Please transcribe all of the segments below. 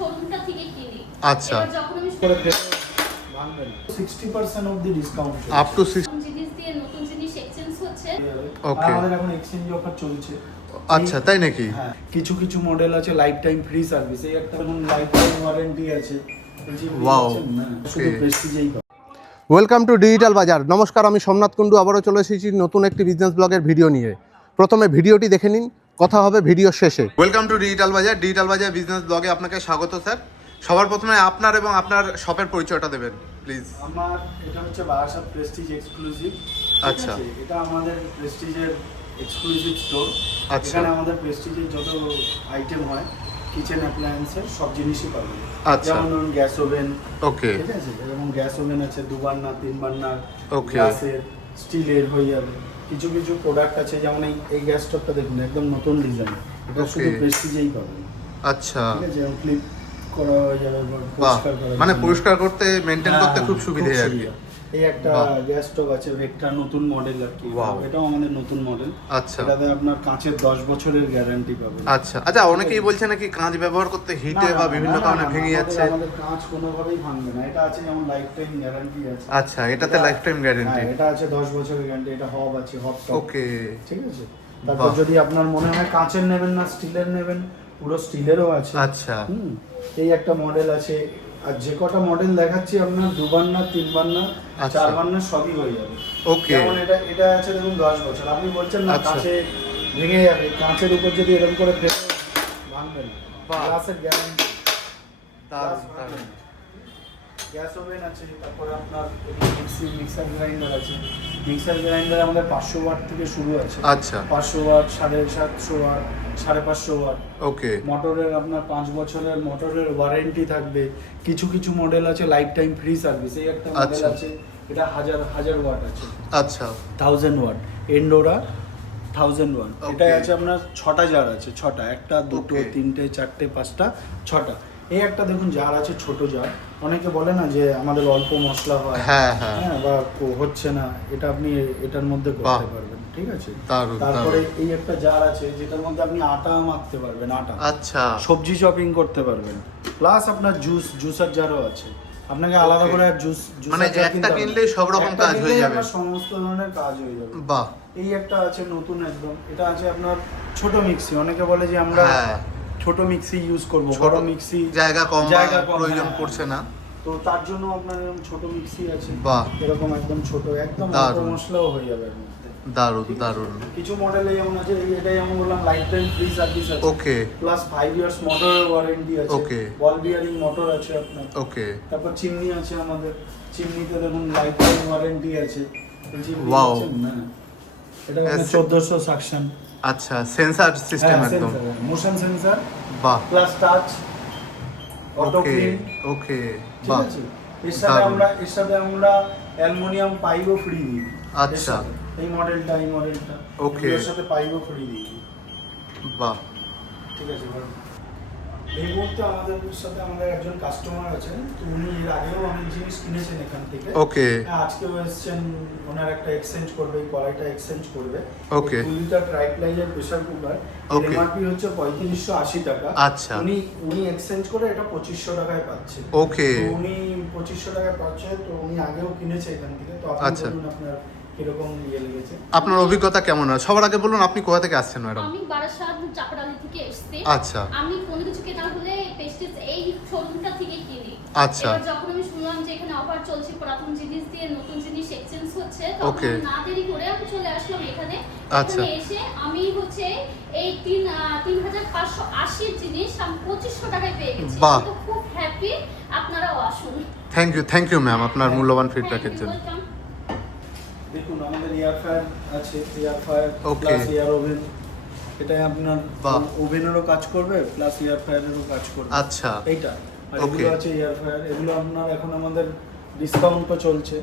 শোরুমটা থেকে কিনি। আচ্ছা। এবার যখন আমি করে ফেলে ভাঙবেন 60% অবধি ডিসকাউন্ট আপ টু 6। জিনিস দিয়ে নতুন জিনিস এক্সচেঞ্জ হচ্ছে। Okay. আমাদের এখন এক্সচেঞ্জ অফার চলছে। আচ্ছা, তাই নাকি? হ্যাঁ, কিছু কিছু মডেল আছে লাইফ টাইম ফ্রি সার্ভিস, এই একটা লাইফ টাইম ওয়ারেন্টি আছে। এই যে Wow. দেখছেন না, শুধু Okay. প্রেস্টিজেই পাবেন। ওয়েলকাম টু ডিজিটাল বাজার। নমস্কার, আমি সোমনাথ কুণ্ডু আবারও চলে এসেছি নতুন একটি বিজনেস ব্লগের ভিডিও নিয়ে। প্রথমে ভিডিওটি দেখে নিন, কথা হবে ভিডিও শেষে। ওয়েলকাম টু ডিজিটাল বাজার। ডিজিটাল বাজার বিজনেস ব্লগে আপনাকে স্বাগত স্যার। সবার প্রথমে আপনার এবং আপনার শপের পরিচয়টা দেবেন প্লিজ। আমার এটা হচ্ছে বারাসাত প্রেস্টিজ এক্সক্লুসিভ। আচ্ছা। এটা আমাদের প্রেস্টিজের এক্সক্লুসিভ স্টোর। আচ্ছা। এখানে আমাদের প্রেস্টিজের যত আইটেম হয়, কিচেন অ্যাপ্লায়েন্সের সব জিনিসই পাবেন। আচ্ছা। যেমন ধরুন গ্যাস ওভেন, ওকে। ঠিক আছে, যেমন গ্যাস ওভেন আছে 2 বার্নার 3 বার্নার, Okay. গ্যাসের স্টিলের হয়ে যাবে। কিছু কিছু প্রোডাক্ট আছে, যেমন এই গ্যাস স্টোভটা দেখুন, একদম নতুন ডিজাইন। এটা শুধু Okay. প্রেস্টিজেই পাবেন। আচ্ছা। ঠিক আছে, যেমন ক্লিপ করা হয়ে যাবে, বাহ, পরিষ্কার করা মানে যাবে। পরিষ্কার করতে মেনটেন করতে হ্যাঁ, খুব সুবিধা আর কি। এই একটা বাহ। গ্যাস স্টোভ আছে, একটা নতুন মডেল আর কি। Wow. এটাও আমাদের নতুন মডেল। আচ্ছা। এটাতে আপনার কাঁচের 10 বছরের গ্যারান্টি পাবেন। আচ্ছা আচ্ছা, অনেকেই বলছে নাকি কাঁচ ব্যবহার করতে হিটে বা বিভিন্ন কারণে ভেঙে যাচ্ছে। আমাদের কাঁচ কোনোভাবেই ভাঙবে না। এটা আছে যেমন লাইফ টাইম গ্যারান্টি আছে। আচ্ছা, এটাতে লাইফ টাইম গ্যারান্টি। হ্যাঁ, এটা আছে 10 বছরের গ্যারান্টি। এটা হব আছে, হব টপ। ওকে। ঠিক আছে। তারপর বাহ। যদি আপনার মনে হয় কাঁচের নেবেন না স্টিলের নেবেন, পুরো স্টিলেরও আছে। আচ্ছা। এই একটা মডেল আছে। আর যে কটা মডেল দেখাচ্ছি আপনার 2 বার্নার 3 বার্নার আচ্ছা। 4 বার্নার সবই হয়ে যাবে। ওকে। যেমন এটা আছে দেখুন 10 বছর। আপনি বলছেন না আচ্ছা। কাঁচে ভেঙে যাবে, কাঁচের উপর যদি এরকম করে ফেলে ভাঙবে না। বাহ। গ্লাসের গ্যারান্টি। দারুণ। গ্যাস ওভেন আছে। তারপরে আপনার মিক্সার গ্রাইন্ডার আছে। মিক্সার গ্রাইন্ডার আমাদের 500 ওয়াট থেকে শুরু আছে। আচ্ছা। 500 ওয়াট, 750 ওয়াট, 550 ওয়াট। ওকে। মোটরের আপনার 5 বছরের মোটরের ওয়ারেন্টি থাকবে। কিছু কিছু মডেল আছে লাইফ টাইম ফ্রি সার্ভিস। এই একটা মডেল আচ্ছা। আছে, এটা হাজার ওয়াট আছে। আচ্ছা। 1000 ওয়াট এন্ডোরা 1000 ওয়াট। Okay. এটা আছে আপনার 6টা জার আছে। 6টা, একটা দুটো Okay. তিনটে চারটে পাঁচটা 6টা। এই একটা দেখুন জার আছে, ছোট জার। অনেকে বলে না যে আমাদের অল্প মশলা হয়, হ্যাঁ হ্যাঁ। বা হচ্ছে না, এটা আপনি এটার মধ্যে বাহ। করতে পারবেন। ঠিক আছে। দারুণ, তারপরে দারুণ। এই একটা জার আছে যেটার মধ্যে আপনি আটা মাখতে পারবেন, আটা আচ্ছা। সবজি চপিং করতে পারবেন। প্লাস আপনার জুসার জারও আছে। আপনাকে আলাদা Okay. করে আর মানে একটা কিনলেই সব রকম কাজ হয়ে যাবে। সমস্ত ধরনের কাজ হয়ে যাবে। বাহ। এই একটা আছে নতুন একদম। এটা আছে আপনার ছোট মিক্সি। অনেকে বলে যে আমরা হ্যাঁ। ছোট মিক্সি ইউজ করব, ছোট বড় মিক্সি জায়গা কম প্রয়োজন হ্যাঁ। পড়ছে না। তো তার জন্য আপনার এরকম ছোট মিক্সি আছে। বাহ। এরকম একদম ছোট, একদম অল্প দারুণ। মশলাও হয়ে যাবে এর মধ্যে। দারুণ ঠিক আছে? দারুণ। কিছু মডেলে যেমন আছে, এটাই আমি বললাম লাইফ টাইম ফ্রি সার্ভিস আছে। ওকে। প্লাস 5 ইয়ার্স মোটরের ওয়ারেন্টি আছে। Okay. বল বিয়ারিং মোটর আছে আপনার। ওকে। তারপর চিমনি আছে আমাদের। চিমনিতে দেখুন লাইফ টাইম ওয়ারেন্টি আছে। এই চিমনি Wow. আছে না, এটা Yes. 1400 সাকশন। আচ্ছা, সেন্সর সিস্টেম একদম। মোশন সেন্সর বাহ। Plus touch auto okay. Clean. Okay. ঠিক বাহ। আছে। এর দারুণ। সাথে আমরা অ্যালুমিনিয়াম পাইপও ফ্রি দিই। আচ্ছা। এই মডেলটা Okay. এর সাথে পাইপও ফ্রি দিই। বাহ। ঠিক আছে। এই মুহূর্তে আমাদের সাথে আমাদের একজন কাস্টমার আছেন, তো উনি এর আগেও অনেক জিনিস কিনেছেন এখান থেকে। ওকে। আজকেও এসেছেন, ওনার একটা এক্সচেঞ্জ করবে, এই কড়াইটা এক্সচেঞ্জ করবে। Okay. 2 লিটার ট্রাইপ্লাইজার প্রেসার কুকার। Okay. এমআরপি হচ্ছে 3580 টাকা। আচ্ছা। উনি এক্সচেঞ্জ করে এটা 2500 টাকায় পাচ্ছে। ওকে। তো উনি 2500 টাকায় পাচ্ছে, তো উনি আগেও কিনেছে এখান থেকে। তো আপনি আচ্ছা। বলুন আপনার কিরকম লেগেছে। আপনার অভিজ্ঞতা কেমন হয়? সবার আগে বলুন আপনি কোথা থেকে আসছেন ম্যাডাম? আমি বারাসাত চাপড়ালি থেকে এসেছি। আচ্ছা। আমি কোনো কিছু কেনা হলে প্রেস্টিজ এই শোরুমটা থেকে কিনি। আচ্ছা। এবার যখন আমি শুনলাম যে এখানে অফার চলছে, পুরাতন জিনিস দিয়ে নতুন জিনিস এক্সচেঞ্জ হচ্ছে, তখন Okay. আমি না দেরি করে আমি চলে আসলাম এখানে। আচ্ছা। এখানে এসে আমি হচ্ছে এই 3580 জিনিস আমি 2500 টাকায় পেয়ে গেছি। বাহ। আমি তো খুব হ্যাপি। আপনারাও আসুন। থ্যাংক ইউ ম্যাম আপনার মূল্যবান ফিডব্যাকের জন্য। Welcome. দেখুন আমাদের এয়ার ফায়ার আছে, air fire Okay. Plus air oven. এটা আপনার বাহ। ওভেনেরও কাজ করবে প্লাস এয়ার ফায়ারেরও কাজ করবে। আচ্ছা। এইটা আর Okay. এগুলো আছে এয়ার ফায়ার। এগুলো আপনার এখন আমাদের ডিসকাউন্টও চলছে।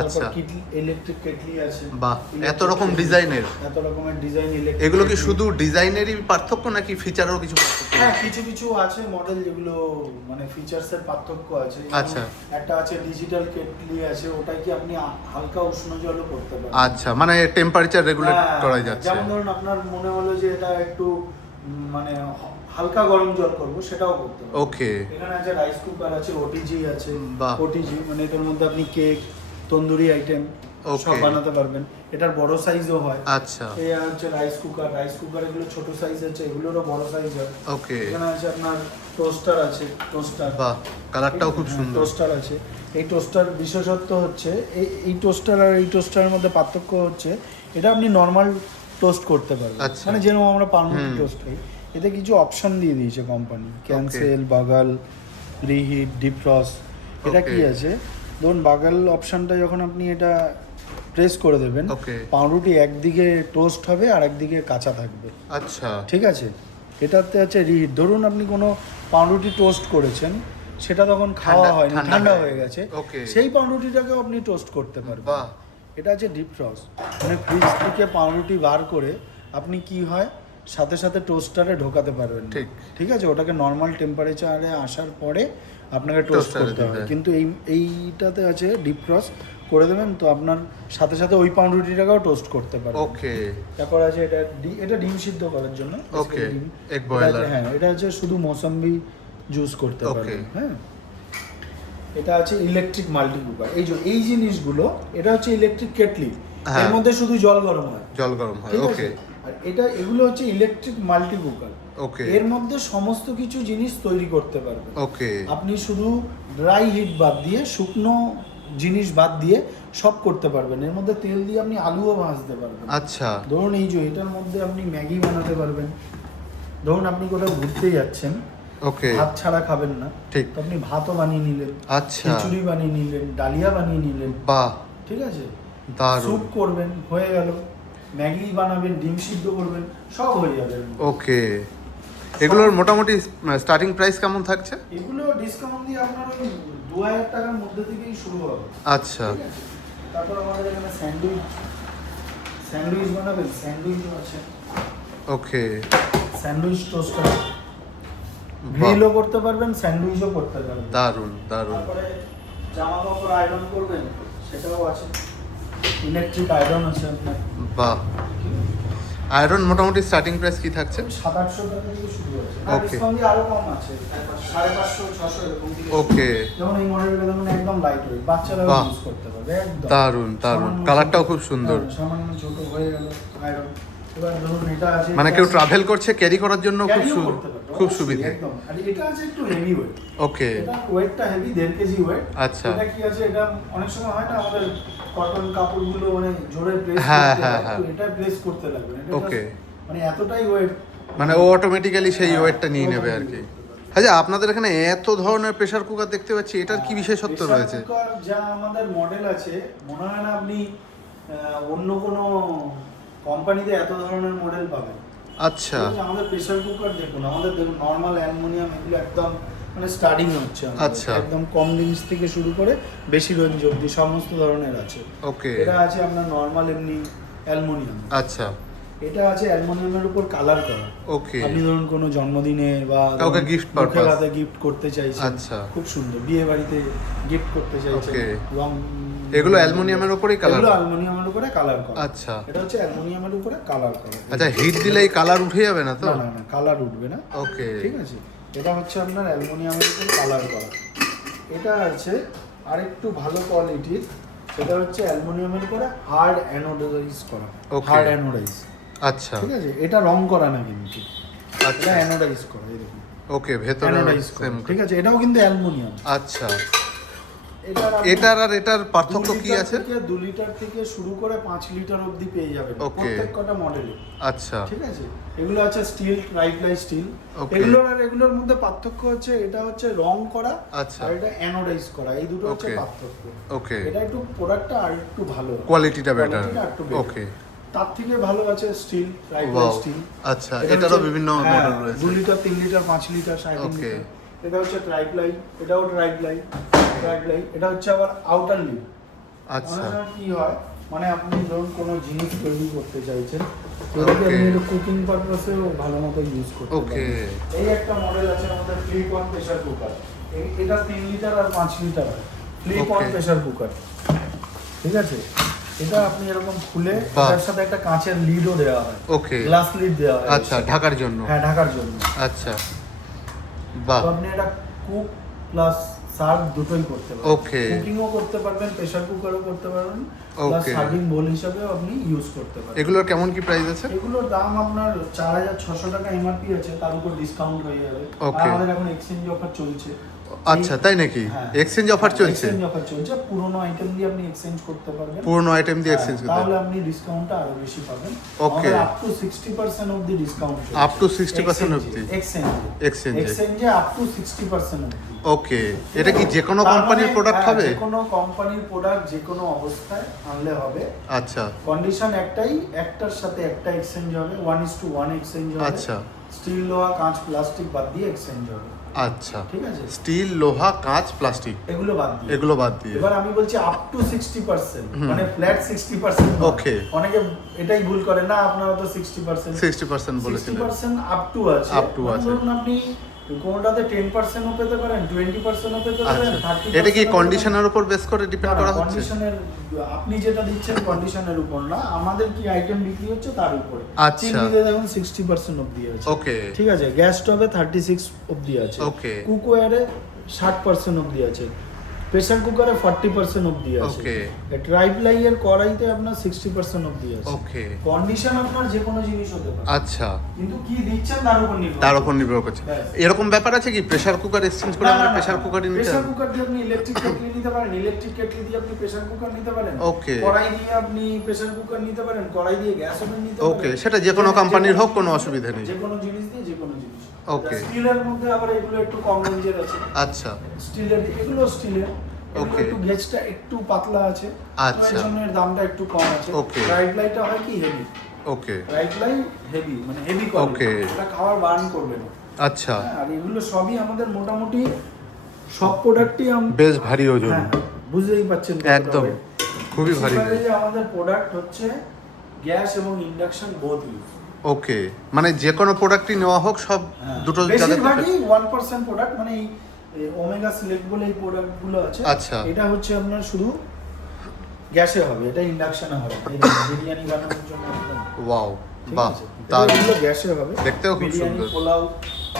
আচ্ছা। তারপর কিটলি, ইলেকট্রিক কেটলি আছে। বাহ, Electric এত রকম কেটলি, ডিজাইনের। এত রকমের ডিজাইন ইলেকট্রিক। এগুলো কি শুধু ডিজাইনেরই পার্থক্য নাকি ফিচারেরও কিছু পার্থক্য? হ্যাঁ, কিছু কিছু আছে মডেল যেগুলো মানে ফিচারসের পার্থক্য আছে। যেমন আচ্ছা। একটা আছে ডিজিটাল কেটলি আছে, ওটা কি আপনি হালকা উষ্ণ জলও করতে পারেন। আচ্ছা, মানে টেম্পারেচার রেগুলেট হ্যাঁ, করা যাচ্ছে। যেমন ধরুন আপনার মনে হলো যে এটা একটু মানে হালকা গরম জল করব সেটাও করতে পারবেন। ওকে এখানে আছে রাইস কুকার আছে, ওটিজি আছে। বাহ। ওটিজি মানে এটার মধ্যে আপনি কেক, তন্দুরি আইটেম সব Okay. বানাতে পারবেন। এটার বড় সাইজও হয়। আচ্ছা এই হচ্ছে রাইস কুকার, রাইস কুকার এগুলো ছোট সাইজ আছে, এগুলোরও বড় সাইজ হয়। ওকে এখানে আছে আপনার টোস্টার আছে, টোস্টার। বাহ, কালারটাও খুব সুন্দর। টোস্টার আছে। এই টোস্টার বিশেষত্ব হচ্ছে এই টোস্টার আর এই টোস্টারের মধ্যে পার্থক্য হচ্ছে এটা আপনি নর্মাল টোস্ট করতে পারবেন, আচ্ছা। মানে যেরকম আমরা পাউরুটি টোস্ট করি। এতে কিছু অপশন দিয়ে দিয়েছে কোম্পানি, ক্যান্সেল, বাগাল, রিহিট, ডিফ্রস্ট। এটা কি Okay. আছে, ধরুন বাগাল অপশনটা যখন আপনি এটা প্রেস করে দেবেন, Okay. পাউরুটি একদিকে টোস্ট হবে আর একদিকে কাঁচা থাকবে। আচ্ছা ঠিক আছে, এটাতে আছে রিহিট। ধরুন আপনি কোনো পাউরুটি টোস্ট করেছেন, সেটা তখন খাওয়া ঠান্ডা- হয়নি, ঠান্ডা ঠান্ডা হয়ে হয়ে গেছে, Okay. সেই পাউরুটিটাকেও আপনি টোস্ট করতে পারবেন। বাহ। এটা আছে ডিফ্রস্ট, মানে ফ্রিজ থেকে পাউরুটি বার করে আপনি কি হয় সাথে সাথে টোস্টারে ঢোকাতে পারবেন না। ঠিক। ঠিক আছে, ওটাকে নর্মাল টেম্পারেচারে আসার পরে আপনাকে টোস্ট Toaster-এ করতে হবে। দিতে হয়। কিন্তু এইটাতে আছে ডিফ্রস্ট করে দেবেন তো আপনার সাথে সাথে ওই পাউরুটিটাকেও টোস্ট করতে পারবেন। ওকে তারপর আছে এটা ডিম সিদ্ধ করার জন্য। Okay, ডিম। egg এটা boiler. আছে- হ্যাঁ, এটা হচ্ছে শুধু মৌসম্বি জুস করতে Okay. পারবেন। হ্যাঁ, এটা আছে ইলেকট্রিক মাল্টি কুকার। এই জিনিসগুলো, এটা হচ্ছে ইলেকট্রিক কেটলি, হ্যাঁ। এর মধ্যে শুধু জল গরম হয়। জল গরম হয়। ঠিক ওকে আছে, আর এগুলো হচ্ছে ইলেকট্রিক মাল্টি কুকার। ওকে এর মধ্যে সমস্ত কিছু জিনিস তৈরি করতে পারবেন। ওকে আপনি শুধু ড্রাই হিট বাদ দিয়ে, শুকনো জিনিস বাদ দিয়ে সব করতে পারবেন। এর মধ্যে তেল দিয়ে আপনি আলুও ভাজতে পারবেন। আচ্ছা ধরুন এটার মধ্যে আপনি ম্যাগি বানাতে পারবেন। ধরুন আপনি কোথাও ঘুরতে যাচ্ছেন, ওকে ভাত ছাড়া খাবেন না, ঠিক। তো আপনি ভাতও বানিয়ে নিলেন, আচ্ছা খিচুড়ি বানিয়ে নিলেন, ডালিয়া বানিয়ে নিলেন। বাহ, ঠিক আছে, দারুণ। স্যুপ করবেন, হয়ে গেল। ম্যাগি বানাবেন, ডিম সিদ্ধ করবেন, সব হয়ে যাবে এর মধ্যে। ওকে, এগুলোর মোটামুটি স্টার্টিং প্রাইস কেমন থাকছে? এগুলো ডিসকাউন্ট দিয়ে আপনার ওই 2000 টাকার মধ্যে থেকেই শুরু হবে। আচ্ছা ঠিক আছে? তারপর আমাদের এখানে স্যান্ডউইচ বানাবেন, স্যান্ডউইচও আছে। ওকে স্যান্ডউইচ টোস্টার, বাহ, গ্রিলও করতে পারবেন, স্যান্ডউইচও করতে পারবেন। দারুণ দারুণ। তারপরে জামা কাপড় আয়রন করবেন, সেটাও আছে। ইলেকট্রিক আয়রন আছে আপনার। বাহ, আয়রন মোটামুটি স্টার্টিং প্রাইস কি থাকছে? 700-800 টাকা থেকে শুরু আছে। আর Okay. ডিসকাউন্ট দিয়ে আরো কম আছে, 550-600 এরকম থেকে শুরু। ওকে যেমন এই মডেলটা যেমন একদম লাইট ওয়েট, বাচ্চারাও বাহ। ইউজ করতে পারবে একদম। দারুণ দারুণ, সামান্য কালারটাও ছোট- খুব সুন্দর। হ্যাঁ, সামান্য ছোট হয়ে গেল আয়রন। এবার ধরুন এটা আছে, মানে এটা কেউ আছে- ট্রাভেল করছে, ক্যারি করার জন্য খুব carry ও করতে পারবে, খুব অবশ্যই, সুবিধে। একদম। আর এটা আছে একটু হেভি ওয়েট। ওকে এটা ওয়েটটা হেভি, 1.5 কেজি ওয়েট। আচ্ছা। এটা কি আছে, এটা অনেক সময় হয় না আমাদের কটন কাপড়গুলো মানে জোরে প্রেস হ্যাঁ, করতে হ্যাঁ, হয়, হ্যাঁ। তো এটা প্রেস করতে লাগবে না। এটা Okay. just মানে এতটাই ওয়েট, মানে ও অটোমেটিক্যালি সেই হ্যাঁ, ওয়েটটা নিয়ে নেবে আর কি। automatically। আচ্ছা, আপনাদের এখানে এত ধরনের প্রেসার কুকার দেখতে পাচ্ছি, এটার কি বিশেষত্ব Pressure রয়েছে? cooker যা আমাদের মডেল আছে, মনে হয় না আপনি অন্য কোনো কোম্পানিতে এত ধরনের মডেল পাবেন। আচ্ছা ঠিক আছে, আমাদের প্রেসার কুকার দেখুন, আমাদের দেখুন নর্মাল অ্যালুমিনিয়াম, এগুলো একদম মানে স্টার্টিং হচ্ছে আমাদের। আচ্ছা। একদম কম জিনিস থেকে শুরু করে বেশি রেঞ্জ অবধি সমস্ত ধরনের আছে। ওকে এটা আছে আপনার নর্মাল এমনি অ্যালুমিনিয়াম। আচ্ছা এটা আছে অ্যালুমিনিয়ামের উপর কালার করা। ওকে আপনি ধরুন কোনো জন্মদিনে বা কাউকে gift purpose। মুখের হাতে গিফট করতে চাইছেন, আচ্ছা। খুব সুন্দর, বিয়ে বাড়িতে গিফট করতে চাইছেন, Okay. রং এগুলো অ্যালুমিনিয়ামের উপরেই কালার? এগুলো অ্যালুমিনিয়ামের উপরে কালার করা। আচ্ছা এটা হচ্ছে অ্যালুমিনিয়ামের উপরে কালার করা। আচ্ছা, হিট দিলে এই কালার উঠে যাবে না তো? না না না, কালার উঠবে না। ওকে ঠিক আছে, এটা হচ্ছে আপনার অ্যালুমিনিয়ামের উপর কালার করা। এটা আছে আরেকটু ভালো কোয়ালিটির, সেটা হচ্ছে অ্যালুমিনিয়ামের উপরে হার্ড অ্যানোডাইজ করা। Okay. Hard anodise. আচ্ছা ঠিক আছে, এটা রং করা না কিন্তু, আচ্ছা এটা অ্যানোডাইজ করা, এই দেখুন ওকে, ভেতরে অ্যানোডাইজ করা। সেম। ঠিক আছে, এটাও কিন্তু অ্যালুমিনিয়াম। আচ্ছা, এটার এটার আর এটার পার্থক্য কি আছে? 2 লিটার থেকে শুরু করে 5 লিটার অবধি পেয়ে যাবেন Okay. প্রত্যেক কটা মডেলে। আচ্ছা ঠিক আছে, এগুলো আছে স্টিল, ট্রাইপ্লাই স্টিল। Okay. এগুলোর আর এগুলোর মধ্যে পার্থক্য হচ্ছে এটা হচ্ছে রং করা, আচ্ছা। আর এটা অ্যানোডাইজ করা, এই দুটো হচ্ছে Okay. পার্থক্য। ওকে, এটা একটু প্রোডাক্টটা আর একটু ভালো, কোয়ালিটিটা বেটার। কোয়ালিটিটা একটু better। ওকে তার থেকে ভালো আছে স্টিল, ট্রাইপ্লাই ওয়াও, স্টিল। আচ্ছা, এটারও বিভিন্ন মডেল রয়েছে। 2 litre, 3 litre, 5 litre, 3.5 Okay. Litre. এটা হচ্ছে ট্রাইপ্লাই, এটাও ট্রাইপ্লাই। এটা হচ্ছে আবার আউটার লিড। আচ্ছা অনেক সময় কি হয়, মানে আপনি ধরুন কোনো জিনিস তৈরি করতে চাইছেন, এটাকে Okay. আপনি একটু কুকিং পারপাসেও ভালো মতো ইউজ করতে ওকে পারেন। এই একটা মডেল আছে আমাদের ফ্লিপ অন প্রেসার কুকার। এটা 3 লিটার আর 5 লিটার হয়। Flip on Okay. Pressure cooker. ঠিক আছে, এটা আপনি এরকম খুলে বাহ। এটার সাথে একটা কাঁচের লিডও দেওয়া হয়, ওকে, গ্লাস লিড দেওয়া হয়। আচ্ছা, ঢাকার জন্য। হ্যাঁ, ঢাকার জন্য। আচ্ছা, বাহ, তো আপনি এটা কুক প্লাস সার্ভ দুটোই করতে পারবেন। Okay. কুকিংও করতে পারবেন, প্রেসার কুকারও করতে পারবেন, প্লাস Okay. সার্ভিং বোল হিসাবেও আপনি ইউজ করতে পারবেন। এগুলোর কেমন কি প্রাইস আছে? এগুলোর দাম আপনার 4600 টাকা এমআরপি আছে, তার উপর ডিসকাউন্ট হয়ে যাবে। আর Okay. আমাদের এখন এক্সচেঞ্জ অফার চলছে। আচ্ছা, তাই নাকি? হ্যাঁ। এক্সচেঞ্জ অফার চলছে? এক্সচেঞ্জ অফার চলছে, পুরনো আইটেম দিয়ে আপনি এক্সচেঞ্জ করতে পারবেন। পুরনো আইটেম দিয়ে হ্যাঁ, এক্সচেঞ্জ করতে তাহলে হবে। আপনি ডিসকাউন্টটা আরো বেশি পাবেন। Okay. আপ টু 60% অবধি ডিসকাউন্ট চলছে। Up to 60% অবধি? এক্সচেঞ্জে এক্সচেঞ্জে আপ টু 60% অবধি। ওকে, এটা কি যে কোনো তার কোম্পানির মানে, প্রোডাক্ট হ্যাঁ, হবে? যে কোনো কোম্পানির প্রোডাক্ট যে কোনো অবস্থায় আনলে হবে। আচ্ছা, কন্ডিশন একটাই, একটার সাথে একটা এক্সচেঞ্জ হবে, 1:1 এক্সচেঞ্জ হবে। আচ্ছা, স্টিল, লোহা, কাঁচ, প্লাস্টিক বাদ দিয়ে এক্সচেঞ্জ হবে। আচ্ছা, ঠিক আছে, স্টিল, লোহা, কাঁচ, প্লাস্টিক এগুলো বাদ দিয়ে। এগুলো বাদ দিয়ে। এবার আমি বলছি আপ টু 60%, হুম। মানে ফ্ল্যাট 60%। Okay. অনেকে এটাই ভুল করে, না আপনারা তো 60%। 60% বলেছিলেন। 60% আপ টু আছে। Up to মানে আছে। ধরুন আপনি কোনটাতে 10% ও পেতে পারেন, 20% ও পেতে পারেন, আচ্ছা, 30% এটা কি ও পেতে পারেন। কন্ডিশনের উপর বেস করে ডিপেন্ড করা হচ্ছে? কন্ডিশনের, আপনি যেটা দিচ্ছেন কন্ডিশনের উপর না, আমাদের কি আইটেম বিক্রি হচ্ছে তার উপরে। আচ্ছা। চিমনিতে দেখুন 60% অবধি আছে। ওকে, ঠিক আছে, গ্যাস স্টোভে 36 অবধি আছে। Okay. কুকওয়্যারে 60% অবধি আছে। প্রেসার কুকারে 40% অবধি আছে। Okay. ট্রাইপ্লাই এর কড়াইতে আপনার 60% অবধি আছে। ওকে, কন্ডিশন আপনার যে কোনো জিনিস হতে পারে, আচ্ছা, কিন্তু কি দিচ্ছেন তার উপর নির্ভর। তার উপর নির্ভর করছে। ব্যাস। এরকম ব্যাপার আছে কি প্রেসার কুকার এক্সচেঞ্জ করে আমরা প্রেসার কুকারই নিতে প্রেসার হবে? কুকার দিয়ে আপনি ইলেকট্রিক কেটলি নিতে পারেন, ইলেকট্রিক কেটলি দিয়ে আপনি প্রেসার কুকার নিতে পারেন। Okay. কড়াই দিয়ে আপনি প্রেসার কুকার নিতে পারেন, কড়াই দিয়ে গ্যাস ওভেন নিতে পারেন। ওকে, সেটা যে কোনো কোম্পানির হোক, কোনো অসুবিধা নেই। যে কোনো জিনিস দিয়ে যে কোনো জিনিস। Okay. স্টিলের মধ্যে আবার এগুলো একটু কম রেঞ্জের আছে। আচ্ছা, স্টিলের, এগুলো স্টিলের। এগুলো Okay. একটু গেজটা একটু পাতলা আছে। আচ্ছা। এর জন্য এর দামটা একটু কম আছে। Okay. ট্রাইপ্লাইটা হয় কি হেভি। ওকে, ট্রাইপ্লাই হেভি, মানে হেভি কোয়ালিটি। Okay. এটা খাবার বার্ন করবে না। আচ্ছা, হ্যাঁ, আর এগুলো সবই আমাদের মোটামুটি সব প্রোডাক্টই বেশ ভারী ওজন। হ্যাঁ, বুঝতেই পাচ্ছেন কতটা একদম, weight। খুবই ভারী। বেশিরভাগই যে আমাদের প্রোডাক্ট হচ্ছে গ্যাস এবং ইন্ডাকশন বোথ ইউজ। ওকে, মানে যে কোনো প্রোডাক্টই নেওয়া হোক, সব দুটো জায়গাতে। বেশিরভাগই 1% প্রোডাক্ট, মানে এই ওমেগা সিলেক্ট বলে এই প্রোডাক্টগুলো আছে। আচ্ছা। এটা হচ্ছে আপনার শুধু গ্যাসে হবে, এটা ইন্ডাকশনে হবে। এই দেখুন, বিরিয়ানি বানানোর জন্য একদম। ওয়াও, ঠিক বাহ, আছে? তার এগুলো গ্যাসে হবে। দেখতেও খুব বিরিয়ানি, সুন্দর। পোলাও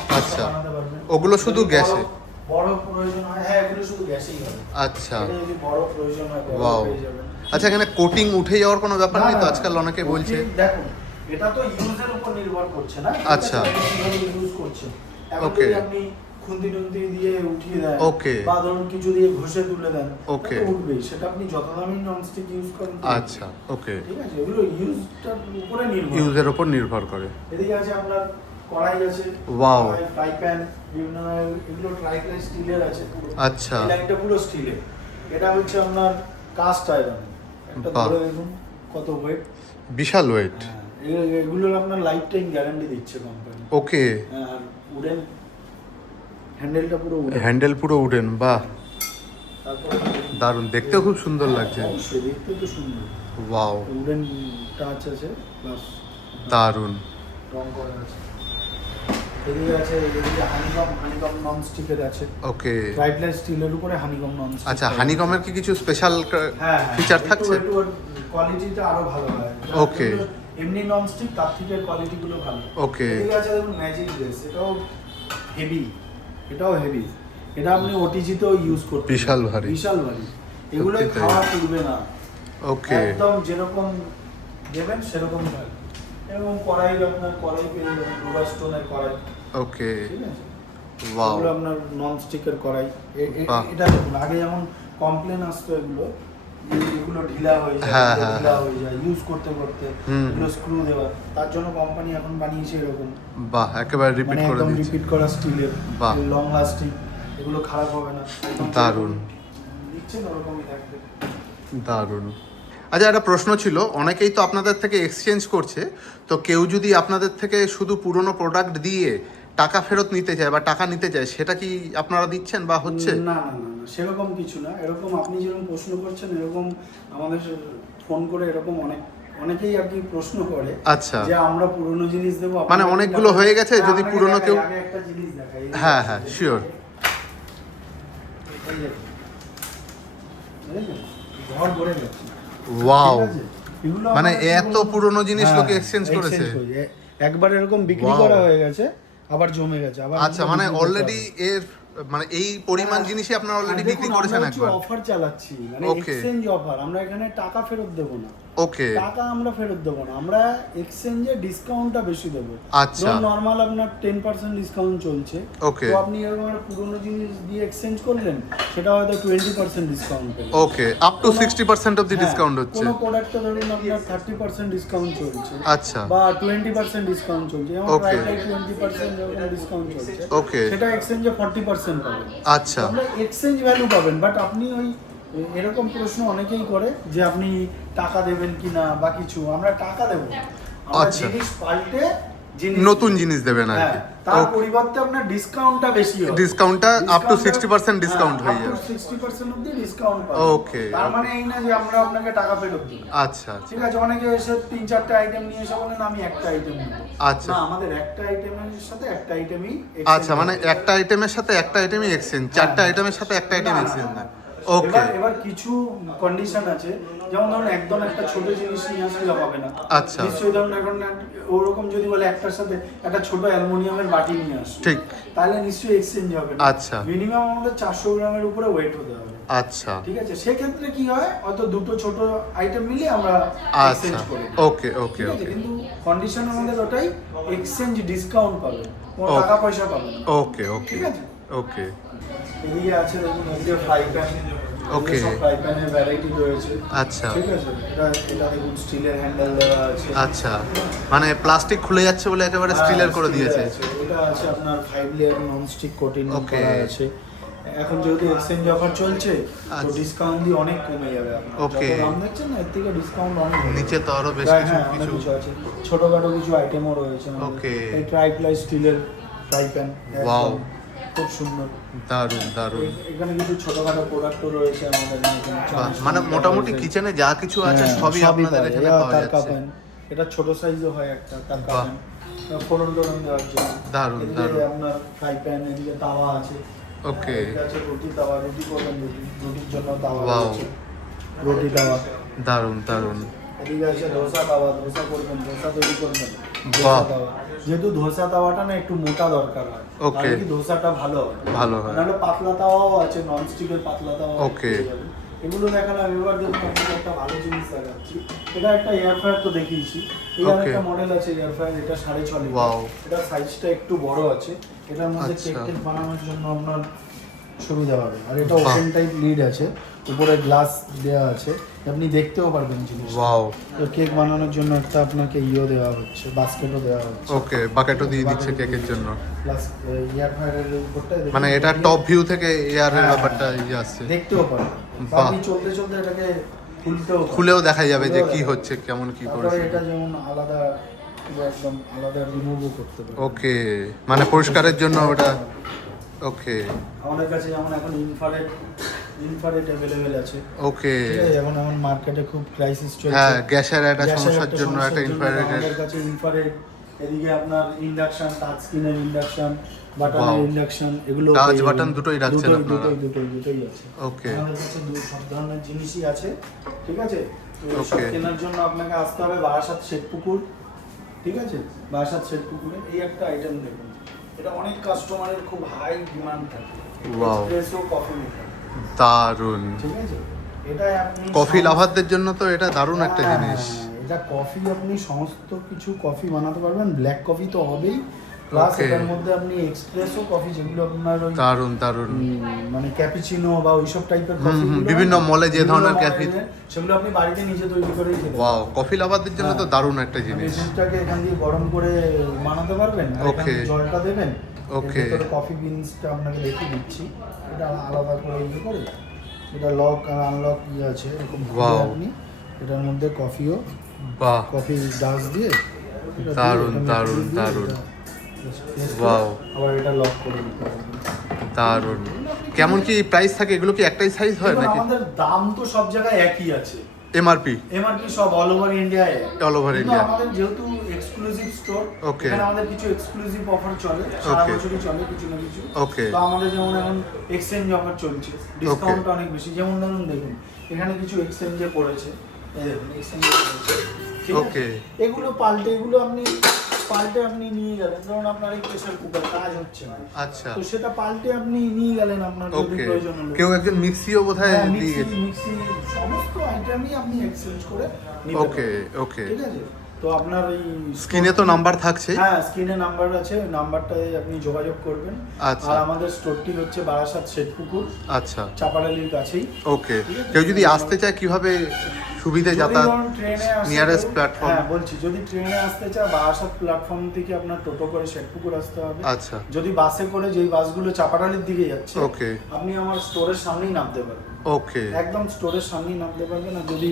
আচ্ছা। বানাতে পারবেন। ওগুলো শুধু যদি গ্যাসে? বড় প্রয়োজন হয়, হ্যাঁ, এগুলো শুধু গ্যাসেই হবে। আচ্ছা, এটা যদি বড় প্রয়োজন হয়, বড় ওয়াও। পেয়ে যাবেন। আচ্ছা, এখানে কোটিং উঠে যাওয়ার কোনো ব্যাপার না, নেই তো? না, আজকাল অনেকে বলছে। ওকে, দেখুন এটা তো ইউজের উপর নির্ভর করছে না। আচ্ছা। কিভাবে ইউজ করছে। এখন ওকে। যদি আপনি খুন্তি টুন্তি দিয়ে উঠিয়ে দেন, ওকে। বা ধরুন কিছু দিয়ে ঘষে তুলে দেন, ওকে। তাহলে উঠবেই। সেটা আপনি যত দামি ননস্টিক ইউজ করেন। আচ্ছা, ওকে, ঠিক আছে, এগুলো ইউজটার উপরে নির্ভর। ইউজের উপর নির্ভর করে। এদিকে আছে আপনার কড়াই আছে, Wow. ফ্রাই প্যান, বিভিন্ন ধরনের, এগুলো ট্রাইপ্লাই স্টিলের আছে পুরো। আচ্ছা। এই লাইনটা পুরো স্টিলের। এটা হচ্ছে আপনার কাস্ট আয়রন। একটা বাহ। ধরে দেখুন কত ওয়েট। বিশাল ওয়েট। এগুলোর আপনার লাইফ টাইম গ্যারান্টি দিচ্ছে কোম্পানি। ওকে, আর উডেন হ্যান্ডেলটা পুরো উডেন। হ্যান্ডেল পুরো উডেন, বাহ, তারপর দারুণ, দেখতেও খুব সুন্দর লাগছে। অবশ্যই দেখতে তো সুন্দর। ওয়াও, উডেন টাচ আছে, প্লাস দারুণ। রং করা আছে। এদিকে আছে, এদিকে হানিকম নন স্টিকের আছে। ওকে, ট্রাইপ্লাই স্টিলের উপরে হানিকম নন স্টিক। আচ্ছা, হানিকমের কি কিছু স্পেশাল হ্যাঁ, ফিচার থাকছে? একটু কোয়ালিটিটা আরো ভালো হয়। ওকে। এমনি নন স্টিক, তার থেকে কোয়ালিটি গুলো ভালো। ওকে। এদিকে আছে দেখুন ম্যাজিক গ্লেস, এটাও হেভি। এটাও হেভি। এটা আপনি ওটিজি তেও ইউজ করতে পারেন। বিশাল ভারী। বিশাল ভারী। এগুলো সত্যি তাই। খাওয়া তুলবে না। ওকে, একদম যেরকম দেবেন সেরকম থাকবে। এবং কড়াই আপনার কড়াই পেয়ে যাবেন, রুবা স্টোনের কড়াই। ওকে, ঠিক আছে, ওয়াও, এগুলো আপনার নন স্টিকের কড়াই। বাহ। এটা দেখুন, আগে যেমন কমপ্লেন আসতো এগুলো, যে এগুলো ঢিলা হয়ে যায়, হ্যাঁ, এগুলো হ্যাঁ, ঢিলা হ্যাঁ। হয়ে যায় ইউজ করতে করতে। হুম। এগুলো স্ক্রু দেওয়া, তার জন্য কোম্পানি এখন বানিয়েছে এরকম, বাহ, একেবারে রিপিট মানে করে একদম দিচ্ছে। রিপিট করা স্টিলের, বাহ। লং লাস্টিং, এগুলো খারাপ হবে না। একদম দারুণ। দিচ্ছেন ওরকমই থাকবে। দারুণ। আচ্ছা, একটা প্রশ্ন ছিল, অনেকেই তো আপনাদের থেকে এক্সচেঞ্জ করছে, তো কেউ যদি আপনাদের থেকে শুধু পুরনো প্রোডাক্ট দিয়ে টাকা ফেরত নিতে চায় বা টাকা নিতে চায়, সেটা কি আপনারা দিচ্ছেন বা হচ্ছে? না না না না, সেরকম কিছু না। এরকম আপনি যেরকম প্রশ্ন করছেন, এরকম আমাদের ফোন করে এরকম অনেকেই আর কি প্রশ্ন করে। আচ্ছা, যে আমরা পুরনো জিনিস দেবো, মানে আপনারা অনেকগুলো কি হয়ে গেছে, টাকা- যদি আপনাকে পুরনো দেখাই, কেউ- আগে একটা জিনিস দেখাই। হ্যাঁ, হ্যাঁ, sure. এই দেখুন। দেখেছেন? ঘর ভরে যাচ্ছে। ওয়াও, ঠিক আছে? এগুলো মানে আমরা এত পুরনো জিনিস হ্যাঁ, লোকে এক্সচেঞ্জ করেছে। করি। একবার এরকম বিক্রি Wow. করা হয়ে গেছে, আবার জমে গেছে, আবার আচ্ছা, মানে অলরেডি এর মানে এই পরিমাণ জিনিসই আপনারা অলরেডি বিক্রি করেছেন একবার। অফার চালাচ্ছি, মানে Okay. Exchange offer. আমরা এখানে টাকা ফেরত দেবো না, ওকে, টাকা আমরা ফেরত দেবো না, আমরা এক্সচেঞ্জে ডিসকাউন্টটা বেশি দেবো। আচ্ছা। নর্মাল আপনার 10% ডিসকাউন্ট চলছে, Okay. তো আপনি এরকম একটা পুরোনো জিনিস দিয়ে এক্সচেঞ্জ করলেন, সেটা হয়তো 20% ডিসকাউন্ট পেলেন। ওকে, আপ টু 60% অফ দি হ্যাঁ, ডিসকাউন্ট হচ্ছে। কোনো প্রোডাক্টে ধরুন আপনার 30% ডিসকাউন্ট চলছে, আচ্ছা, বা 20% ডিসকাউন্ট চলছে, যেমন Okay. প্রায় 20% যখন ডিসকাউন্ট চলছে, Okay. সেটা এক্সচেঞ্জে 40% পাবেন। আচ্ছা, আমরা এক্সচেঞ্জ ভ্যালু পাবেন, বাট আপনি ওই এরকম প্রশ্ন অনেকেই করে যে আপনি টাকা দেবেন কিনা বা কিছু। আমরা টাকা দেবো, আমরা আচ্ছা। জিনিস পাল্টে নতুন জিনিস দেবেন আর হ্যাঁ, কি। তার পরিবর্তে আপনার ডিসকাউন্টটা বেশি হবে। ডিসকাউন্টটা আপ টু 60% ডিসকাউন্ট হয়ে যাবে, যাবে। 60% অবধি ডিসকাউন্ট পাবেন। Okay, তার okay. মানে এই না যে আমরা আপনাকে টাকা ফেরত দিই। আচ্ছা, আচ্ছা, ঠিক আছে, অনেকে এসে 3-4টা আইটেম নিয়ে এসে বলেন আমি একটা আইটেম নেব। আচ্ছা। না, আমাদের একটা আইটেমের সাথে একটা আইটেমই আচ্ছা, মানে একটা আইটেমের সাথে একটা আইটেমই এক্সচেঞ্জ, চারটা আইটেমের সাথে একটা আইটেম এক্সচেঞ্জ না। ওকে, এবার কিছু কন্ডিশন আছে, যেমন ধরুন একদম একটা ছোট জিনিস নিয়ে আসলে হবে না। আচ্ছা। নিশ্চয়ই ধরুন এখন ওরকম যদি বলে একটার সাথে একটা ছোট অ্যালুমিনিয়ামের বাটি নিয়ে আসো, ঠিক। তাহলে নিশ্চয়ই এক্সচেঞ্জ হবে না। আচ্ছা। মিনিমাম আমাদের 400 গ্রামের উপরে ওয়েট হতে হবে। আচ্ছা, ঠিক আছে, সেক্ষেত্রে কি হয়, হয়তো দুটো ছোট আইটেম মিলিয়ে আমরা আচ্ছা, এক্সচেঞ্জ করি। ওকে, ওকে, ঠিক আছে, ওকে, কিন্তু কন্ডিশন আমাদের ওটাই, এক্সচেঞ্জ ডিসকাউন্ট পাবেন, কোনো Okay. টাকা পয়সা পাবেন না। ওকে, ওকে, ঠিক আছে, ওকে, এদিকে আছে দেখুন, এদিকে ফ্রাই প্যান, Okay. সব ফ্রাই প্যানের ভ্যারাইটি রয়েছে। আচ্ছা, ঠিক আছে, এটা দেখুন স্টিলের হ্যান্ডেল দেওয়া আছে। আচ্ছা, মানে প্লাস্টিক খুলে যাচ্ছে বলে একেবারে স্টিলের করে স্টিলের দিয়েছে। আছে। এটা আছে আপনার 5 layer non stick coating Okay. করা আছে। এখন যেহেতু এক্সচেঞ্জ অফার চলছে, তো আচ্ছা। ডিসকাউন্ট দিয়ে অনেক কমে যাবে আপনার। Okay. যত দাম দেখছেন না, এর থেকে ডিসকাউন্ট অনেক হবে। নিচে তো আরো বেশ প্রায়, কিছু হ্যাঁ, অনেক কিছু আছে, ছোটখাটো কিছু আইটেমও রয়েছে আমাদের। Okay. এই ট্রাইপ্লাই স্টিলের ফ্রাই প্যান, Wow. খুব সুন্দর। দারুণ, দারুণ। এখানে কিছু ছোটখাটো প্রোডাক্টও রয়েছে আমাদের এখানে। বাহ, মানে মোটামুটি কিচেনে যা কিছু আছে হ্যাঁ, সবই আপনাদের পাওয়া এখানে যায়। পাওয়া তারকা যাচ্ছে। প্যান, এটা ছোট সাইজও হয় একটা তারকা বাহ। প্যান, ফোড়ন টোড়ন দেওয়ার জন্য। দারুণ, এদিকে দারুণ। আপনার ফ্রাই প্যান, এদিকে তাওয়া আছে। ওকে, এদিকে আছে রুটি তাওয়া, রুটি করবেন, রুটির জন্য তাওয়া Wow. রয়েছে, রুটি তাওয়া। দারুণ, দারুণ। এদিকে আছে ধোসা তাওয়া, ধোসা করবেন, ধোসা তৈরি করবেন, বাহ। ধোসা তাওয়া। যেহেতু ধোসা তাওয়াটা না একটু মোটা দরকার হয়, Okay. তাহলে কি ধোসাটা ভালো হয়। ভালো হয়। নাহলে পাতলা তাওয়াও আছে, নন স্টিকের পাতলা তাওয়া। Okay. এগুলো দেখালাম, এবার দেখুন আপনাকে একটা ভালো জিনিস দেখাচ্ছি। এটা একটা এয়ার ফ্রায়ার তো দেখিয়েছি, এই Okay. একটা মডেল আছে এয়ার ফ্রায়ার, এটা 6.5 লিটার। Wow. এটা সাইজটা একটু বড় আছে, এটার মধ্যে কেক আচ্ছা। টেক বানানোর জন্য আপনার সুবিধা হবে। আর এটা বাহ। ওপেন টাইপ লিড আছে, উপরে গ্লাস দেওয়া আছে, আপনি দেখতেও পারবেন জিনিস। ওয়াও, তো কেক বানানোর জন্য একটা আপনাকে দেওয়া হচ্ছে, বাস্কেটও দেওয়া হচ্ছে। ওকে, বাকেটও দিয়ে দিচ্ছে কেকের জন্য। প্লাস এয়ার ফ্রায়ারের উপরটা দেখুন, মানে এটা টপ ভিউ থেকে এয়ারের হ্যাঁ, ব্যাপারটা ইয়ে আসছে। দেখতেও পারবেন। বাহ। আপনি চলতে চলতে এটাকে খুলেও দেখা যাবে যে খুলেও কি দেখা হচ্ছে, কেমন কি তারপরে করেছে। এটা যেমন আলাদা, পুরো একদম আলাদা রিমুভও করতে পারবেন। ওকে, মানে পরিষ্কারের জন্য ওটা। ওকে, আমাদের কাছে যেমন এখন ইনফ্রারেড অ্যাভেলেবেল আছে। ওকে, ঠিক আছে, যেমন এখন মার্কেটে খুব ক্রাইসিস চলছে। হ্যাঁ, গ্যাসের একটা গ্যাসের সমস্যার একটা জন্য একটা সমস্যার জন্য ইনফ্রারেড। আমাদের কাছে ইনফ্রারেড, এদিকে আপনার ইন্ডাকশন, টাচ স্ক্রিনের ইন্ডাকশন, বাটনের Wow. ইন্ডাকশন, এগুলো টাচ পেয়ে যাবেন। বাটন দুটোই রাখছেন আপনারা? দুটোই আছে। ওকে, আমাদের কাছে সব ধরনের জিনিসই আছে। ঠিক আছে, তো সব Okay. কেনার জন্য আপনাকে আসতে হবে বারাসাত শেখপুকুর। ঠিক আছে, বারাসাত শেখপুকুরে এই একটা আইটেম দেখুন, এটা অনেক কাস্টমারের খুব হাই ডিমান্ড থাকে। Wow. Espresso coffee maker. দারুণ। ঠিক আছে, এটা আপনি কফি লাভারদের জন্য তো এটা দারুণ একটা হ্যাঁ, জিনিস। এটা কফি, আপনি সমস্ত কিছু কফি বানাতে পারবেন। ব্ল্যাক কফি তো হবেই, প্লাস Okay. এটার মধ্যে আপনি এক্সপ্রেসো কফি, যেগুলো আপনার ওই দারুণ, দারুণ। মানে ক্যাপুচিনো বা ওইসব টাইপের হুম, কফি, হুম, বিভিন্ন মলে যে ধরনের ক্যাফি, সেগুলো আপনি বাড়িতে নিজে তৈরি করেই খেতে ওয়াও, কফি লাভারদের জন্য তো দারুণ একটা জিনিস। দুধটাকে এখান দিয়ে গরম করে বানাতে পারবেন, আর এখান Okay. দিয়ে জলটা দেবেন। Okay. কফি বিনসটা আপনাকে দেখিয়ে দিচ্ছি, এটা আলাদা করে ইয়ে করে, এটা লক আর আনলক ইয়ে আছে, এরকম খুলে Wow. আপনি এটার মধ্যে কফিও, বাহ, কফি ডাস্ট দিয়ে এটা দিয়ে দারুণ, এটা দারুণ, দিয়ে দারুণ। এটা press করে Wow. আবার এটা লক করে দিতে পারবেন। দারুণ। কেমন কি প্রাইস থাকে? এগুলো কি একটাই সাইজ হয় এবার নাকি? আমাদের দাম তো সব জায়গায় একই আছে, এমআরপি এমআরপি সব অল ওভার ইন্ডিয়ায়। All over কিন্তু India. আমাদের যেহেতু এক্সক্লুসিভ স্টোর, Okay. এখানে আমাদের কিছু এক্সক্লুসিভ অফার চলে, সারা Okay. বছরই চলে কিছু না কিছু। Okay. তো আমাদের যেমন এখন এক্সচেঞ্জ অফার চলছে, ডিসকাউন্ট অনেক বেশি। যেমন ধরুন দেখুন, এখানে কিছু এক্সচেঞ্জে পড়েছে, এই দেখুন এক্সচেঞ্জের রয়েছে, ঠিক আছে? ওকে। এগুলো পাল্টে আপনি নিয়ে গেলেন, ধরুন আপনার এই প্রেসার কুকার কাজ হচ্ছে না, আচ্ছা তো সেটা পাল্টে আপনি নিয়ে গেলেন আপনার যদি ওকে। প্রয়োজন হলো। কেউ একজন মিক্সিও বোধহয় হ্যাঁ, দিয়ে গেছে। মিক্সি সমস্ত আইটেমই আপনি এক্সচেঞ্জ করে নিতে ওকে পারেন, ওকে। ঠিক আছে? তো আপনার এই স্ক্রিনে তো নাম্বার থাকছে। হ্যাঁ, স্ক্রিনে নাম্বার আছে, ওই নাম্বারটায় আপনি যোগাযোগ করবেন। আচ্ছা। আর আমাদের স্টোরটি হচ্ছে বারাসাত শেঠপুকুর, আচ্ছা চাপাডালির কাছেই। ওকে। ঠিক আছে? কেউ যদি আসতে চায় কিভাবে সুবিধে যদি যাতায়াত? ধরুন ট্রেনে আসতে নিয়ারেস্ট চায়- প্ল্যাটফর্ম। হ্যাঁ বলছি, যদি ট্রেনে আসতে চায় বারাসাত প্ল্যাটফর্ম থেকে আপনার টোটো করে শেঠপুকুর আসতে হবে। আচ্ছা যদি বাসে করে, যেই বাসগুলো চাপাডালির দিকে যাচ্ছে, ওকে আপনি আমার স্টোরের সামনেই নামতে পারবেন, ওকে একদম স্টোরের সামনেই নামতে পারবেন। আর যদি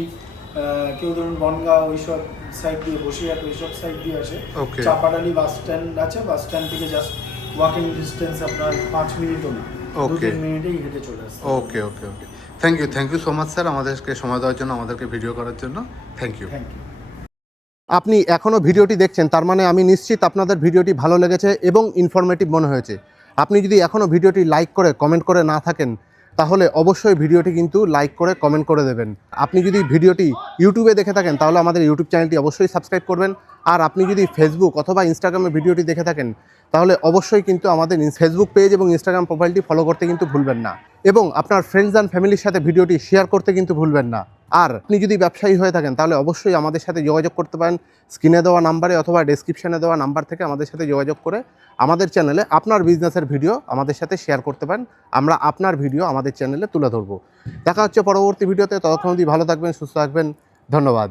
কেউ ধরুন বনগাঁও ওইসব সাইড দিয়ে, বসিরহাট ওইসব সাইড দিয়ে আসে, ওকে চাপাডালি বাস স্ট্যান্ড আছে, বাস স্ট্যান্ড থেকে জাস্ট ওয়াকিং ডিস্টেন্স, আপনার 5 মিনিটও না, Okay. 2-3 মিনিটেই হেঁটে চলে আসছে। Okay okay okay. Thank you so much sir, আমাদেরকে সময় দেওয়ার জন্য, আমাদেরকে ভিডিও করার জন্য। Thank you. Thank you. আপনি এখনও ভিডিওটি দেখছেন, তার মানে আমি নিশ্চিত আপনাদের ভিডিওটি ভালো লেগেছে এবং ইনফরমেটিভ মনে হয়েছে। আপনি যদি এখনও ভিডিওটি লাইক করে কমেন্ট করে না থাকেন, তাহলে অবশ্যই ভিডিওটি কিন্তু লাইক করে কমেন্ট করে দেবেন। আপনি যদি ভিডিওটি ইউটিউবে দেখে থাকেন, তাহলে আমাদের ইউটিউব চ্যানেলটি অবশ্যই সাবস্ক্রাইব করবেন। আর আপনি যদি ফেসবুক অথবা ইনস্টাগ্রামে ভিডিওটি দেখে থাকেন, তাহলে অবশ্যই কিন্তু আমাদের ফেসবুক পেজ এবং ইনস্টাগ্রাম প্রোফাইলটি ফলো করতে কিন্তু ভুলবেন না, এবং আপনার ফ্রেন্ডস অ্যান্ড ফ্যামিলির সাথে ভিডিওটি শেয়ার করতে কিন্তু ভুলবেন না। আর আপনি যদি ব্যবসায়ী হয়ে থাকেন, তাহলে অবশ্যই আমাদের সাথে যোগাযোগ করতে পারেন স্ক্রিনে দেওয়া নাম্বারে অথবা ডেসক্রিপশনে দেওয়া নাম্বার থেকে আমাদের সাথে যোগাযোগ করে আমাদের চ্যানেলে আপনার বিজনেসের ভিডিও আমাদের সাথে শেয়ার করতে পারেন। আমরা আপনার ভিডিও আমাদের চ্যানেলে তুলে ধরবো। দেখা হচ্ছে পরবর্তী ভিডিওতে। ততক্ষণ অবধি ভালো থাকবেন, সুস্থ থাকবেন। ধন্যবাদ।